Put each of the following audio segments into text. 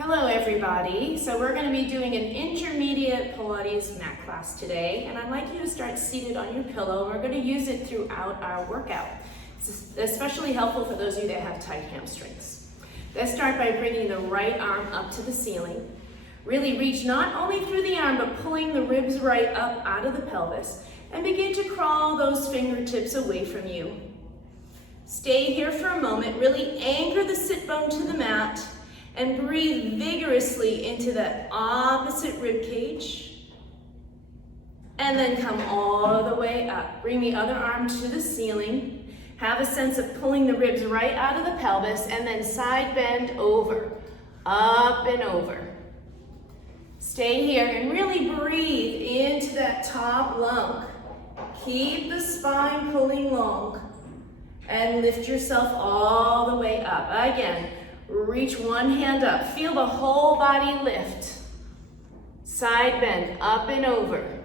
Hello everybody. So we're going to be doing an intermediate Pilates mat class today, and I'd like you to start seated on your pillow. We're going to use it throughout our workout. It's especially helpful for those of you that have tight hamstrings. Let's start by bringing the right arm up to the ceiling. Really reach not only through the arm, but pulling the ribs right up out of the pelvis, and begin to crawl those fingertips away from you. Stay here for a moment. Really anchor the sit bone to the mat and breathe vigorously into that opposite rib cage. And then come all the way up. Bring the other arm to the ceiling. Have a sense of pulling the ribs right out of the pelvis, and then side bend over, up and over. Stay here and really breathe into that top lung. Keep the spine pulling long and lift yourself all the way up. Again, reach one hand up. Feel the whole body lift. Side bend, up and over.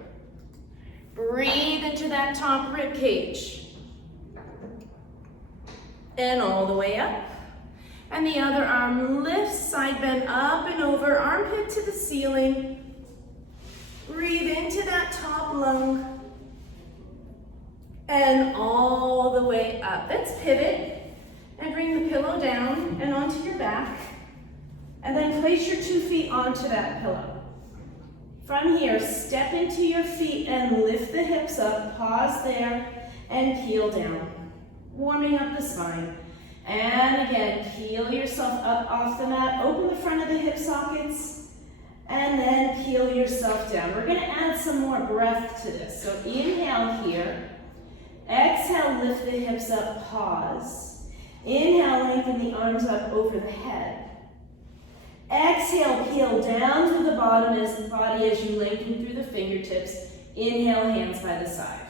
Breathe into that top rib cage. And all the way up. And the other arm lifts, side bend, up and over, armpit to the ceiling. Breathe into that top lung. And all the way up. Let's pivot. And bring the pillow down and onto your back. And then place your 2 feet onto that pillow. From here, step into your feet and lift the hips up. Pause there and peel down. Warming up the spine. And again, peel yourself up off the mat. Open the front of the hip sockets. And then peel yourself down. We're going to add some more breath to this. So inhale here. Exhale, lift the hips up. Pause. Inhale, lengthen the arms up over the head. Exhale, peel down to the bottom of the body as you lengthen through the fingertips. Inhale, hands by the side.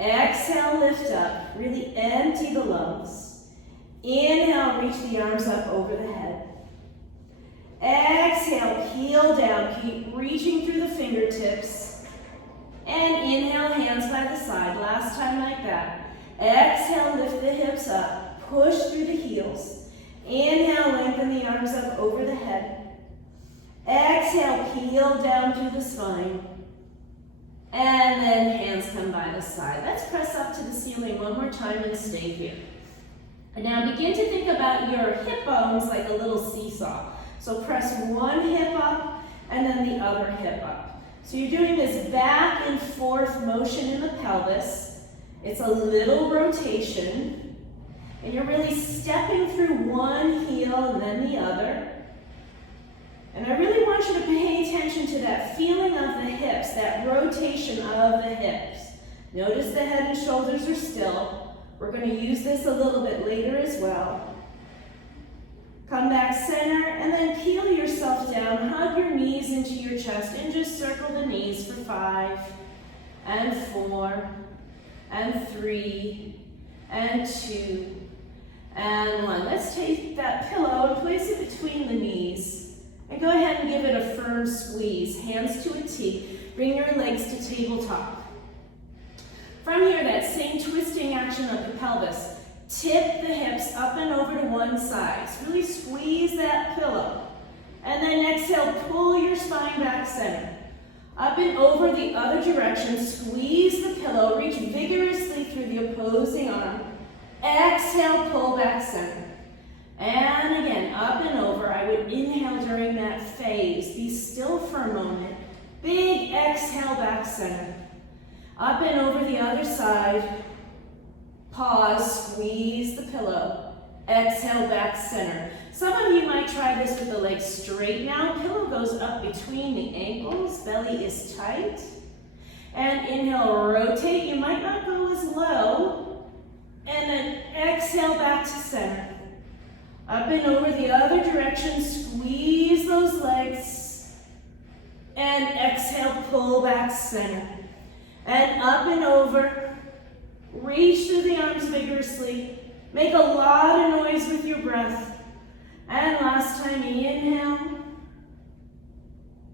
Exhale, lift up. Really empty the lungs. Inhale, reach the arms up over the head. Exhale, peel down. Keep reaching through the fingertips. And inhale, hands by the side. Last time like that. Exhale, lift the hips up. Push through the heels. Inhale, lengthen the arms up over the head. Exhale, peel down through the spine. And then hands come by the side. Let's press up to the ceiling one more time and stay here. And now begin to think about your hip bones like a little seesaw. So press one hip up and then the other hip up. So you're doing this back and forth motion in the pelvis. It's a little rotation. And you're really stepping through one heel and then the other. And I really want you to pay attention to that feeling of the hips, that rotation of the hips. Notice the head and shoulders are still. We're going to use this a little bit later as well. Come back center and then peel yourself down. Hug your knees into your chest and just circle the knees for 5 and 4 and 3 and 2 and 1. Let's take that pillow and place it between the knees. And go ahead and give it a firm squeeze. Hands to a T. Bring your legs to tabletop. From here, that same twisting action of the pelvis. Tip the hips up and over to one side. So really squeeze that pillow. And then exhale, pull your spine back center. Up and over the other direction. Squeeze the pillow. Reach vigorously through the opposing arm. Exhale, pull back center. And again, up and over. I would inhale during that phase. Be still for a moment. Big exhale, back center. Up and over the other side. Pause, squeeze the pillow. Exhale, back center. Some of you might try this with the legs straight now. Pillow goes up between the ankles. Belly is tight. And inhale, rotate. You might not go as low. And then exhale, back to center. Up and over the other direction, squeeze those legs. And exhale, pull back center. And up and over, reach through the arms vigorously. Make a lot of noise with your breath. And last time, inhale.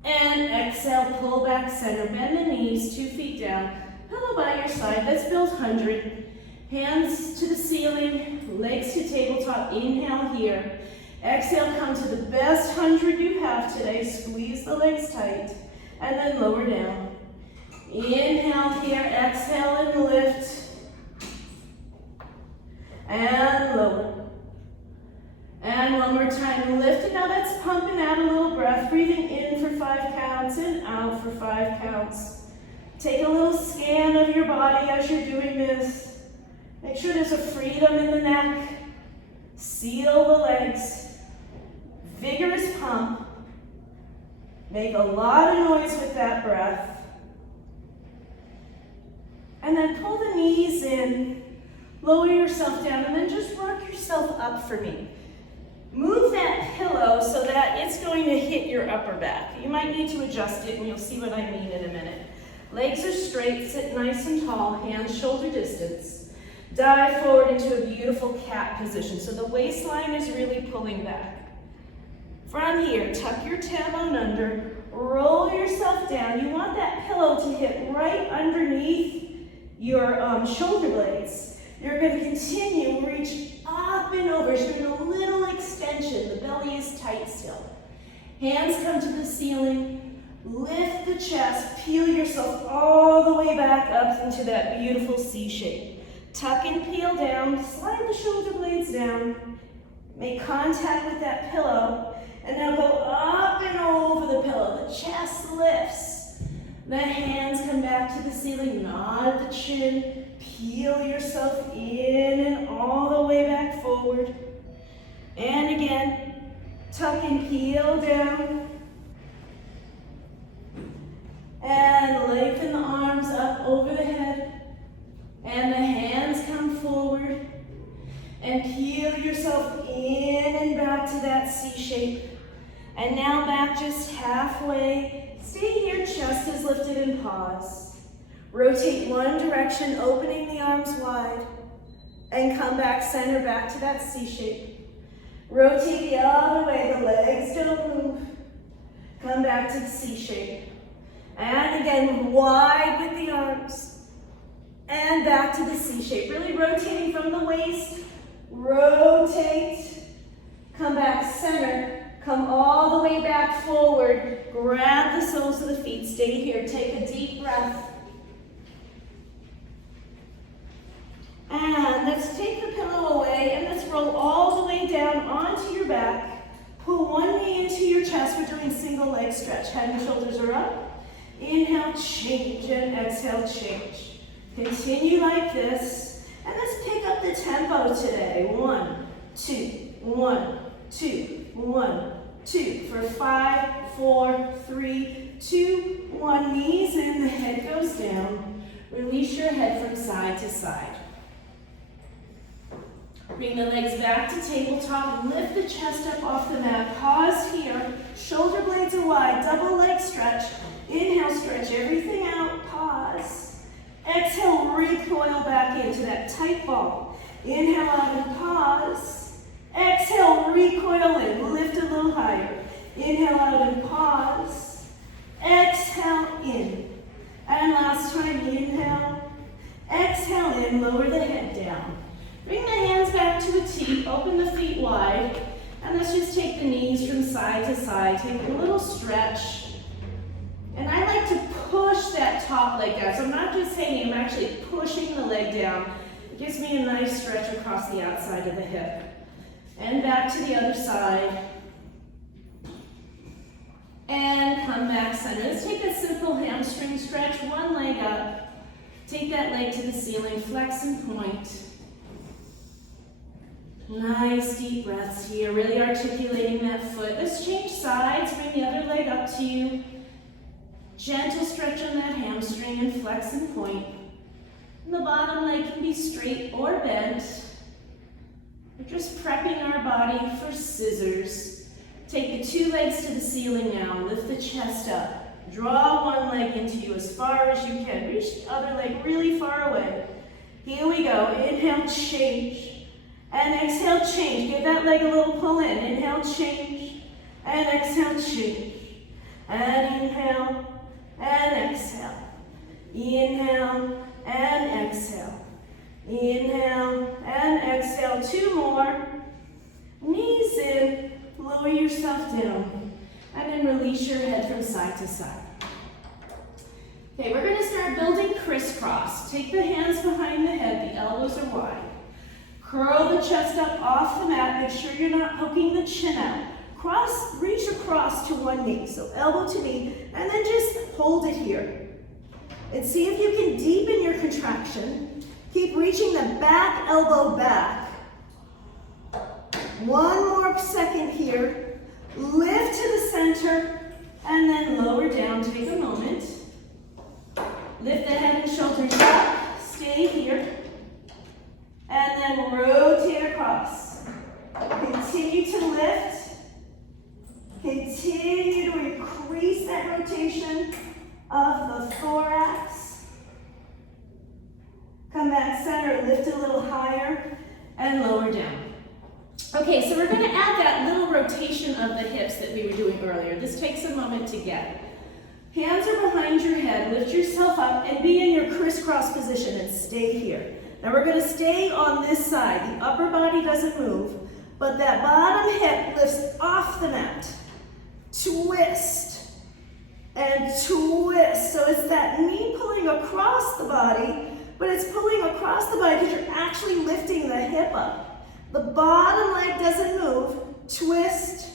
And exhale, pull back center. Bend the knees, 2 feet down. Pillow by your side. Let's build 100. Hands to the ceiling, legs to tabletop. Inhale here. Exhale, come to the best 100 you have today. Squeeze the legs tight, and then lower down. Inhale here, exhale and lift. And lower. And one more time, lift it. Now that's pumping out a little breath. Breathing in for 5 counts and out for 5 counts. Take a little scan of your body as you're doing this. Make sure there's a freedom in the neck. Seal the legs. Vigorous pump. Make a lot of noise with that breath. And then pull the knees in. Lower yourself down and then just rock yourself up for me. Move that pillow so that it's going to hit your upper back. You might need to adjust it and you'll see what I mean in a minute. Legs are straight, sit nice and tall, hands shoulder distance. Dive forward into a beautiful cat position. So the waistline is really pulling back. From here, tuck your tailbone under, roll yourself down. You want that pillow to hit right underneath your shoulder blades. You're going to continue, reach up and over, showing a little extension. The belly is tight still. Hands come to the ceiling. Lift the chest, peel yourself all the way back up into that beautiful C shape. Tuck and peel down, slide the shoulder blades down. Make contact with that pillow. And now go up and over the pillow. The chest lifts. The hands come back to the ceiling. Nod the chin. Peel yourself in and all the way back forward. And again, tuck and peel down. And lengthen the arms up over the head. And the hands come forward. And peel yourself in and back to that C shape. And now back just halfway. Stay here, chest is lifted and pause. Rotate one direction, opening the arms wide. And come back center, back to that C shape. Rotate the other way, the legs don't move. Come back to the C shape. And again, wide with the arms. And back to the C shape. Really rotating from the waist. Rotate. Come back center. Come all the way back forward. Grab the soles of the feet. Stay here. Take a deep breath. And let's take the pillow away and let's roll all the way down onto your back. Pull one knee into your chest. We're doing single leg stretch. Head and shoulders are up. Inhale, change, and exhale, change. Continue like this. And let's pick up the tempo today. 1, 2, 1, 2, 1, 2. For 5, 4, 3, 2, 1. Knees in, the head goes down. Release your head from side to side. Bring the legs back to tabletop. Lift the chest up off the mat. Pause here. Shoulder blades are wide. Double leg stretch. Inhale, stretch everything out. Pause. Exhale, recoil back into that tight ball. Inhale out and pause. Exhale, recoil in. Lift a little higher. Inhale out and pause. Exhale in. And last time, inhale. Exhale in. Lower the head down. Bring the hands back to a T. Open the feet wide. And let's just take the knees from side to side. Take a little stretch. And I like to push that top leg down. So I'm not just hanging, I'm actually pushing the leg down. It gives me a nice stretch across the outside of the hip. And back to the other side. And come back center. Let's take a simple hamstring stretch. One leg up. Take that leg to the ceiling. Flex and point. Nice deep breaths here. Really articulating that foot. Let's change sides. Bring the other leg up to you. Gentle stretch on that hamstring and flex and point. And the bottom leg can be straight or bent. We're just prepping our body for scissors. Take the two legs to the ceiling now. Lift the chest up. Draw one leg into you as far as you can. Reach the other leg really far away. Here we go. Inhale, change. And exhale, change. Give that leg a little pull in. Inhale, change. And exhale, change. And inhale. And exhale. Inhale and exhale. Inhale and exhale. Two more. Knees in. lower yourself down, and then release your head from side to side. Okay, we're going to start building crisscross. Take the hands behind the head, the elbows are wide. Curl the chest up off the mat, make sure you're not poking the chin out. Reach across to one knee, so elbow to knee, and then just hold it here. And see if you can deepen your contraction. Keep reaching the back elbow back. One more second here. Lift to the center, and then lower down. Take a moment. Lift the head and shoulders up. Stay here. And then rotate across. Continue to lift. Continue to increase that rotation of the thorax. Come back center, lift a little higher, and lower down. Okay, so we're going to add that little rotation of the hips that we were doing earlier. This takes a moment to get. Hands are behind your head, lift yourself up, and be in your crisscross position and stay here. Now we're going to stay on this side. The upper body doesn't move, but that bottom hip lifts off the mat. Twist and twist. So it's that knee pulling across the body, but it's pulling across the body because you're actually lifting the hip up. The bottom leg doesn't move. Twist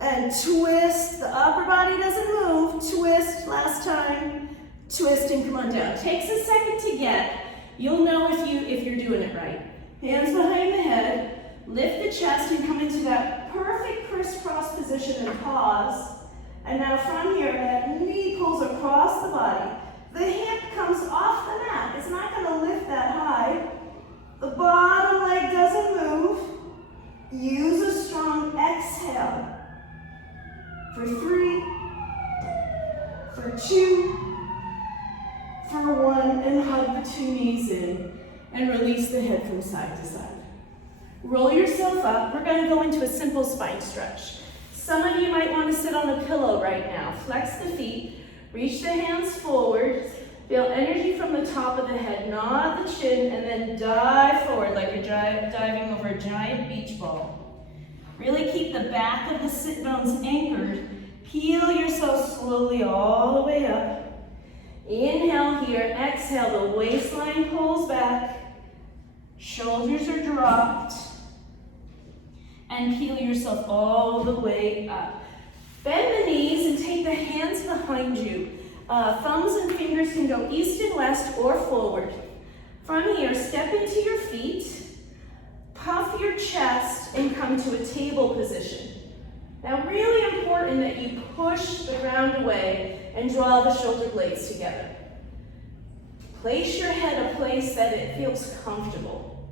and twist. The upper body doesn't move. Twist. Last time. Twist and come on down. Takes a second to get. You'll know if you're doing it right. Hands behind the head. Lift the chest and come into that perfect crisscross position and pause. And now from here, that knee pulls across the body. The hip comes off the mat. It's not going to lift that high. The bottom leg doesn't move. Use a strong exhale. For 3, for 2, for 1, and hug the 2 knees in. And release the head from side to side. Roll yourself up. We're going to go into a simple spine stretch. Some of you might want to sit on a pillow right now. Flex the feet. Reach the hands forward. Feel energy from the top of the head. Nod the chin and then dive forward like you're diving over a giant beach ball. Really keep the back of the sit bones anchored. Peel yourself slowly all the way up. Inhale here. Exhale. The waistline pulls back. Shoulders are dropped. And peel yourself all the way up. Bend the knees and take the hands behind you. Thumbs and fingers can go east and west or forward. From here, step into your feet, puff your chest, and come to a table position. Now, really important that you push the ground away and draw the shoulder blades together. Place your head a place that it feels comfortable.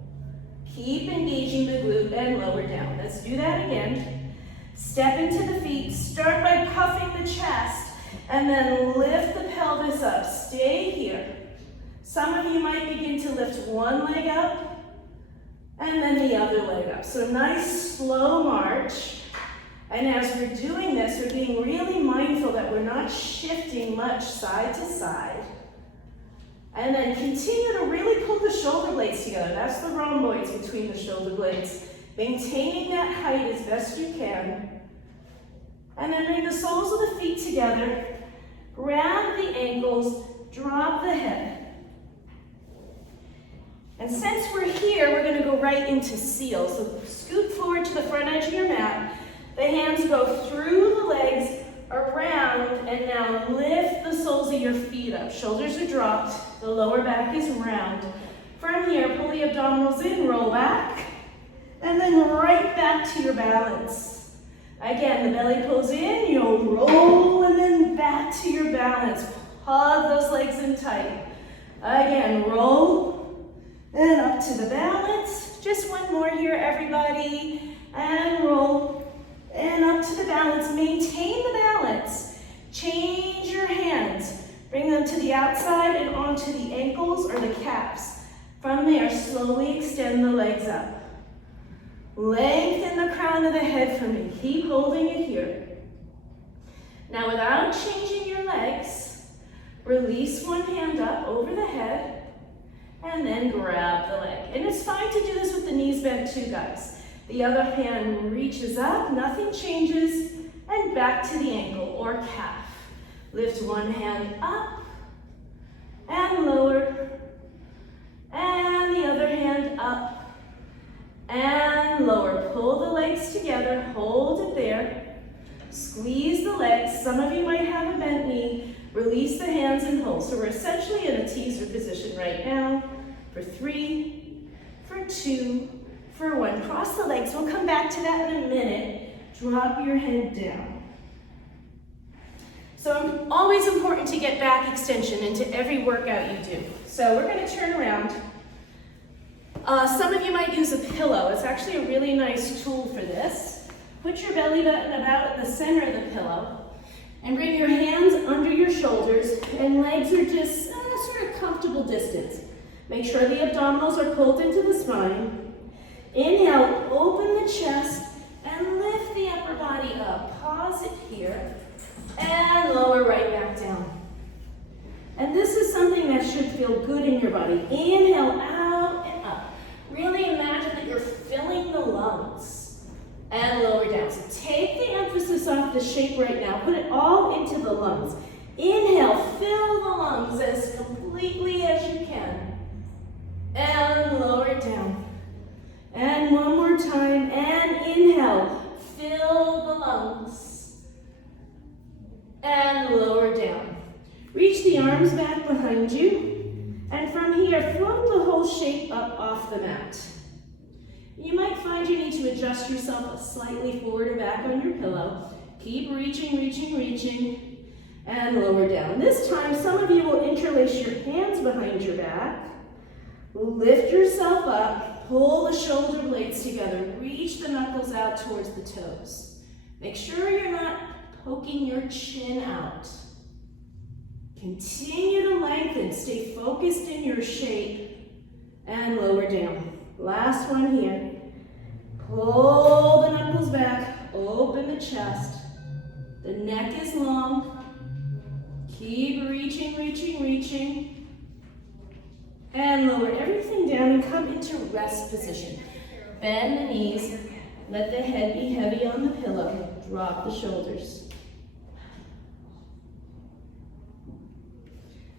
Keep engaging the glute and lower down. Let's do that again. Step into the feet. Start by puffing the chest and then lift the pelvis up. Stay here. Some of you might begin to lift one leg up and then the other leg up. So nice slow march. And as we're doing this, we're being really mindful that we're not shifting much side to side. And then continue to really pull the shoulder blades together. That's the rhomboids between the shoulder blades. Maintaining that height as best you can. And then bring the soles of the feet together. Grab the ankles, drop the head. And since we're here, we're going to go right into seal. So scoot forward to the front edge of your mat. The hands go through the legs, around, and now lift the soles of your feet up. Shoulders are dropped, the lower back is round. From here, pull the abdominals in, roll back, and then right back to your balance. Again, the belly pulls in, you'll roll, and then back to your balance. Hug those legs in tight. Again, roll, and up to the balance. Just one more here, everybody. And roll. And up to the balance. Maintain the balance. Change your hands. Bring them to the outside and onto the ankles or the calves. From there, slowly extend the legs up. Lengthen the crown of the head for me. Keep holding it here. Now, without changing your legs, release one hand up over the head and then grab the leg. And it's fine to do this with the knees bent too, guys. The other hand reaches up, nothing changes, and back to the ankle or calf. Lift one hand up and lower, and the other hand up and lower. Pull the legs together, hold it there. Squeeze the legs. Some of you might have a bent knee. Release the hands and pull. So we're essentially in a teaser position right now for 3, for 2, for 1. Cross the legs. We'll come back to that in a minute. Drop your head down. So always important to get back extension into every workout you do. So we're going to turn around. Some of you might use a pillow. It's actually a really nice tool for this. Put your belly button about at the center of the pillow and bring your hands under your shoulders and legs are just sort of comfortable distance. Make sure the abdominals are pulled into the spine. Inhale, open the chest and lift the upper body up. Pause it here and lower right back down. And this is something that should feel good in your body. Inhale out and up. Really imagine that you're filling the lungs and lower down. So take the emphasis off the shape right now. Put it all into the lungs. Inhale, fill the lungs as completely as you can. And lower down. And one more time. And inhale, fill the lungs. And lower down. Reach the arms back behind you. And from here, float the whole shape up off the mat. You might find you need to adjust yourself slightly forward or back on your pillow. Keep reaching, reaching, reaching, and lower down. This time, some of you will interlace your hands behind your back. Lift yourself up, pull the shoulder blades together, reach the knuckles out towards the toes. Make sure you're not poking your chin out. Continue to lengthen, stay focused in your shape, and lower down. Last one here. Pull the knuckles back, open the chest. The neck is long. Keep reaching, reaching, reaching. And lower everything down and come into rest position. Bend the knees, let the head be heavy on the pillow. Drop the shoulders.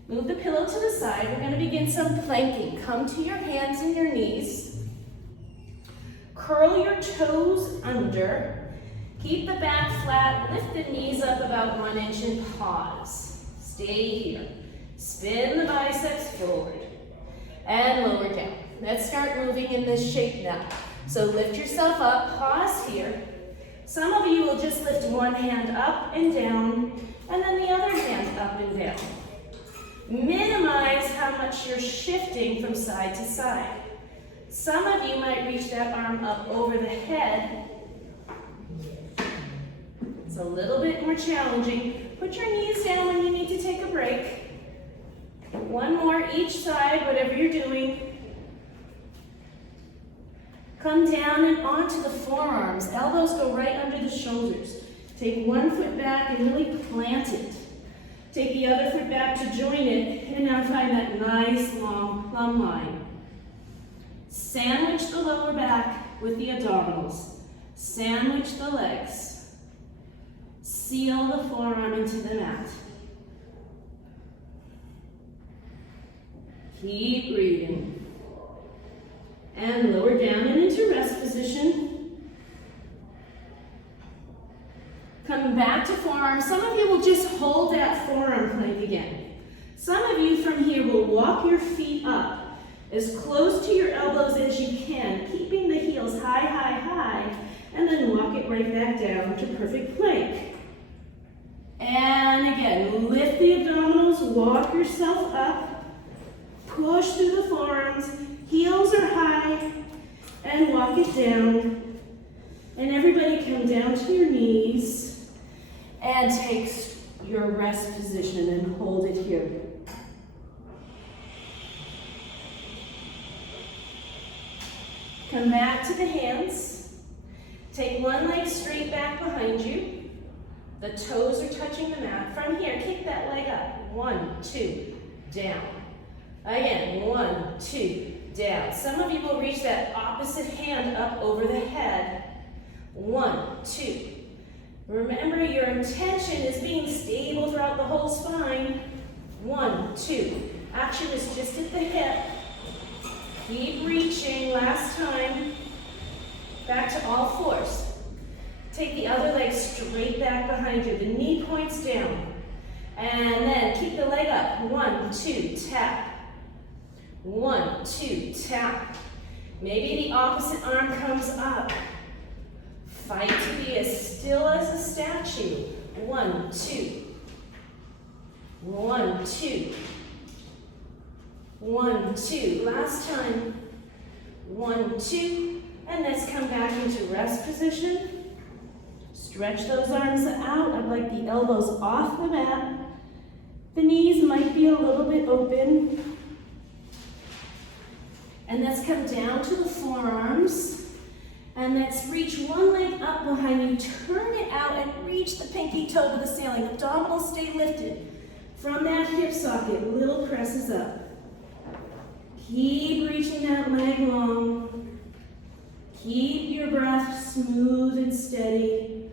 Move the pillow to the side. We're going to begin some planking. Come to your hands and your knees. Curl your toes under. Keep the back flat. Lift the knees up about 1 inch and pause. Stay here. Spin the biceps forward and lower down. Let's start moving in this shape now. So lift yourself up. Pause here. Some of you will just lift one hand up and down and then the other hand up and down. Minimize how much you're shifting from side to side. Some of you might reach that arm up over the head. It's a little bit more challenging. Put your knees down when you need to take a break. One more each side, whatever you're doing. Come down and onto the forearms. Elbows go right under the shoulders. Take one foot back and really plant it. Take the other foot back to join it, and now find that nice long plumb line. Sandwich the lower back with the abdominals. Sandwich the legs. Seal the forearm into the mat. Keep breathing. And lower down and into rest position. Coming back to forearm. Some of you will just hold that forearm plank again. Some of you from here will walk your feet up as close to your elbows as you can, keeping the heels high, high, high, and then walk it right back down to perfect plank. And again, lift the abdominals, walk yourself up, push through the forearms, heels are high, and walk it down. And everybody come down to your knees. And take your rest position and hold it here. Come back to the hands. Take one leg straight back behind you. The toes are touching the mat. From here, kick that leg up. 1, 2, down. Again, 1, 2, down. Some of you will reach that opposite hand up over the head. 1, 2. Remember, your intention is being stable throughout the whole spine. 1, 2. Action is just at the hip. Keep reaching. Last time. Back to all fours. Take the other leg straight back behind you. The knee points down. And then keep the leg up. 1, 2, tap. 1, 2, tap. Maybe the opposite arm comes up. Fight to be as still as a statue. 1, 2. 1, 2. 1, 2. Last time. 1, 2. And let's come back into rest position. Stretch those arms out. I'd like the elbows off the mat. The knees might be a little bit open. And let's come down to the forearms. And let's reach one leg up behind you. Turn it out and reach the pinky toe to the ceiling. Abdominals stay lifted. From that hip socket, little presses up. Keep reaching that leg long. Keep your breath smooth and steady.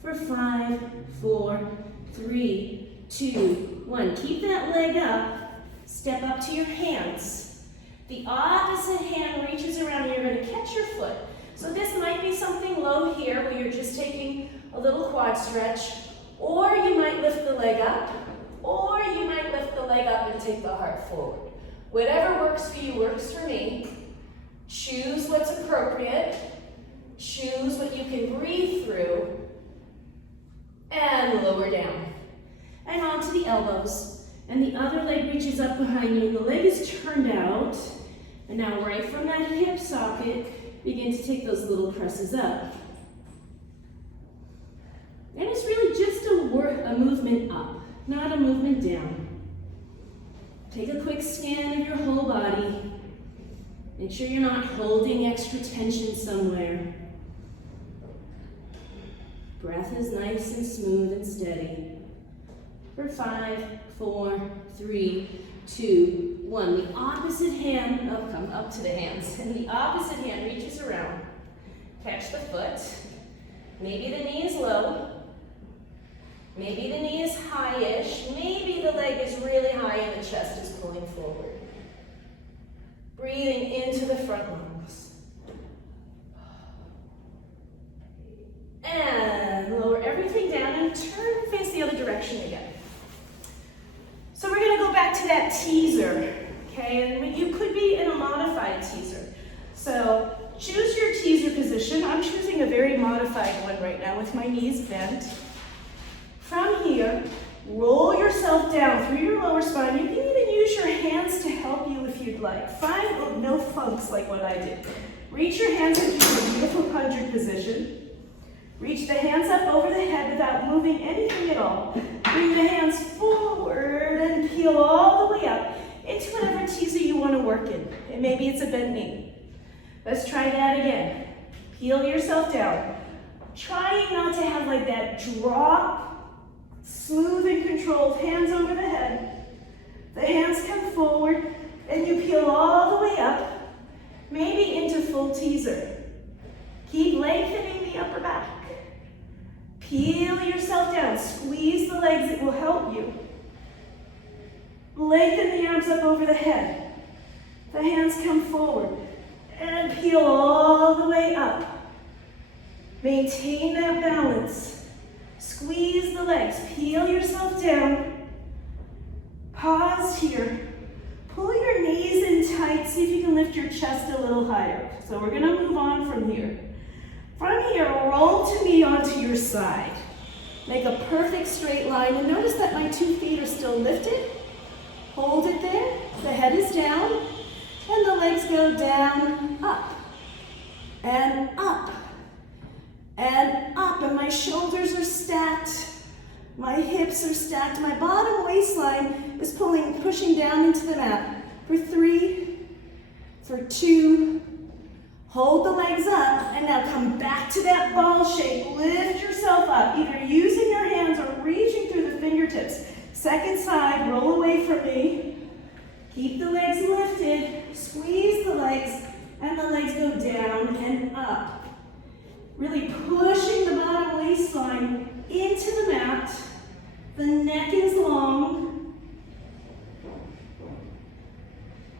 For 5, 4, 3, 2, 1. Keep that leg up. Step up to your hands. The opposite hand reaches around and you're going to catch your foot. So this might be something low here where you're just taking a little quad stretch, or you might lift the leg up, or you might lift the leg up and take the heart forward. Whatever works for you works for me. Choose what's appropriate. Choose what you can breathe through. And lower down. And onto the elbows. And the other leg reaches up behind you. And the leg is turned out. And now right from that hip socket, begin to take those little presses up. And it's really just a movement up, not a movement down. Take a quick scan of your whole body. Make sure you're not holding extra tension somewhere. Breath is nice and smooth and steady. For 5, 4, 3, 2, 1. The opposite hand, come up to the hands. And the opposite hand reaches around. Catch the foot. Maybe the knee is low. Maybe the knee is high-ish. Maybe the leg is really high and the chest is pulling forward. Breathing into the front lungs. And lower everything down and turn and face the other direction again. So we're going to go back to that teaser, okay? And you could be in a modified teaser. So choose your teaser position. I'm choosing a very modified one right now with my knees bent. From here, roll yourself down through your lower spine. You can even use your hands to help you if you'd like. Find no funks like what I did. Reach your hands into a beautiful 100 position. Reach the hands up over the head without moving anything at all. Bring the hands forward and peel all the way up into whatever teaser you want to work in. And maybe it's a bent knee. Let's try that again. Peel yourself down. Trying not to have like that drop. Smooth and controlled, hands over the head. The hands come forward and you peel all the way up, maybe into full teaser. Keep lengthening the upper back. Peel yourself down, squeeze the legs, it will help you. Lengthen the arms up over the head. The hands come forward and peel all the way up. Maintain that balance. Squeeze the legs, peel yourself down. Pause here. Pull your knees in tight, see if you can lift your chest a little higher. So we're gonna move on from here. From here, roll to meet onto your side. Make a perfect straight line, and notice that my 2 feet are still lifted. Hold it there, the head is down, and the legs go down, up, and up. And up, and my shoulders are stacked, my hips are stacked, my bottom waistline is pushing down into the mat. For 3, for 2, hold the legs up, and now come back to that ball shape. Lift yourself up, either using your hands or reaching through the fingertips. Second side, roll away from me. Keep the legs lifted, squeeze the legs, and the legs go down and up. Really pushing the bottom waistline into the mat. The neck is long.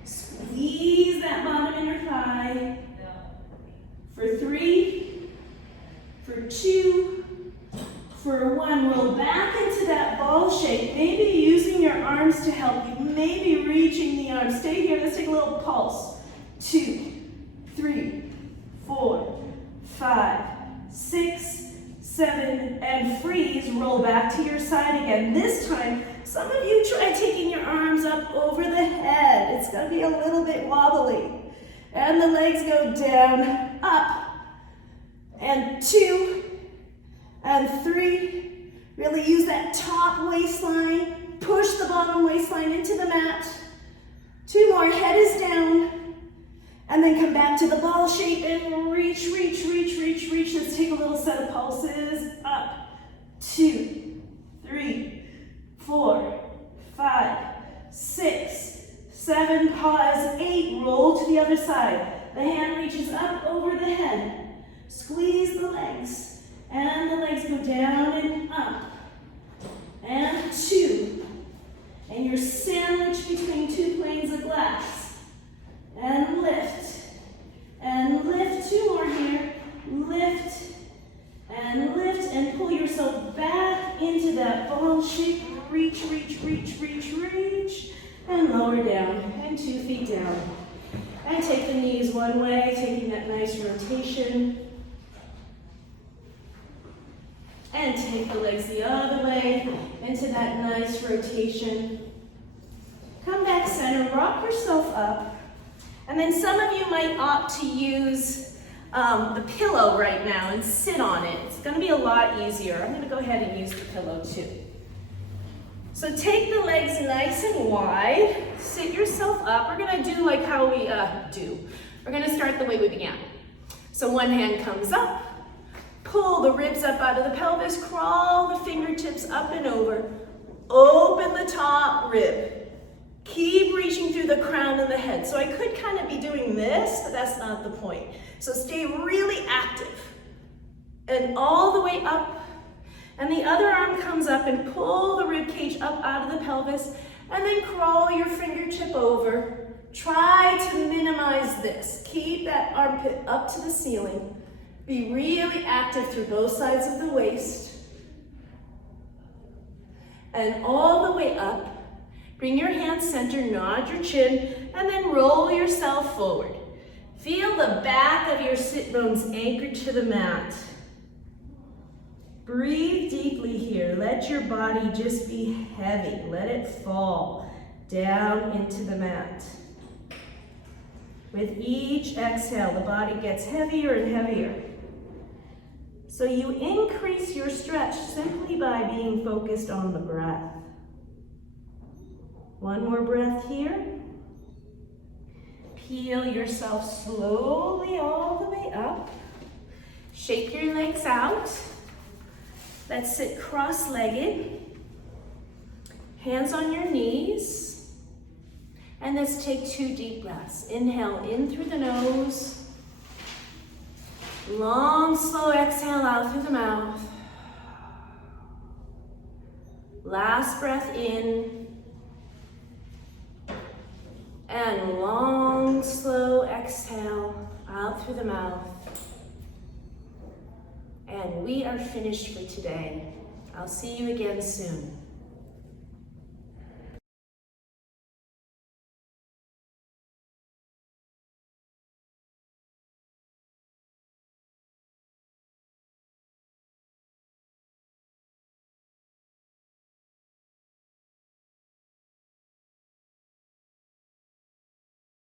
Squeeze that bottom inner thigh. For 3, for 2, for 1. Roll back into that ball shape. Maybe using your arms to help you. Maybe reaching the arms. Stay here. Let's take a little pulse. 2, 3, 4, 5, 6, 7, and freeze. Roll back to your side again. This time, some of you try taking your arms up over the head. It's going to be a little bit wobbly. And the legs go down, up, and 2, and 3. Really use that top waistline. Push the bottom waistline into the mat. 2 more, head is down. And then come back to the ball shape and reach, reach, reach, reach, reach. Let's take a little set of pulses. Up, 2, 3, 4, 5, 6, 7, pause, 8, roll to the other side. The hand reaches up over the head. Squeeze the legs, and the legs go down and up. And 2. And you're sandwiched between 2 planes of glass. And lift, and lift. 2 more here. Lift, and pull yourself back into that ball shape. Reach, reach, reach, reach, reach. And lower down, and 2 feet down. And take the knees one way, taking that nice rotation. And take the legs the other way into that nice rotation. Come back center, rock yourself up. And then some of you might opt to use the pillow right now and sit on it. It's going to be a lot easier. I'm going to go ahead and use the pillow too. So take the legs nice and wide. Sit yourself up. We're going to do like how we do. We're going to start the way we began. So one hand comes up. Pull the ribs up out of the pelvis. Crawl the fingertips up and over. Open the top rib. Keep reaching through the crown of the head. So I could kind of be doing this, but that's not the point. So stay really active. And all the way up. And the other arm comes up and pull the rib cage up out of the pelvis. And then crawl your fingertip over. Try to minimize this. Keep that armpit up to the ceiling. Be really active through both sides of the waist. And all the way up. Bring your hands center, nod your chin, and then roll yourself forward. Feel the back of your sit bones anchored to the mat. Breathe deeply here. Let your body just be heavy. Let it fall down into the mat. With each exhale, the body gets heavier and heavier. So you increase your stretch simply by being focused on the breath. One more breath here. Peel yourself slowly all the way up. Shake your legs out. Let's sit cross-legged. Hands on your knees. And let's take 2 deep breaths. Inhale in through the nose. Long, slow exhale out through the mouth. Last breath in. And long, slow exhale out through the mouth. And we are finished for today. I'll see you again soon.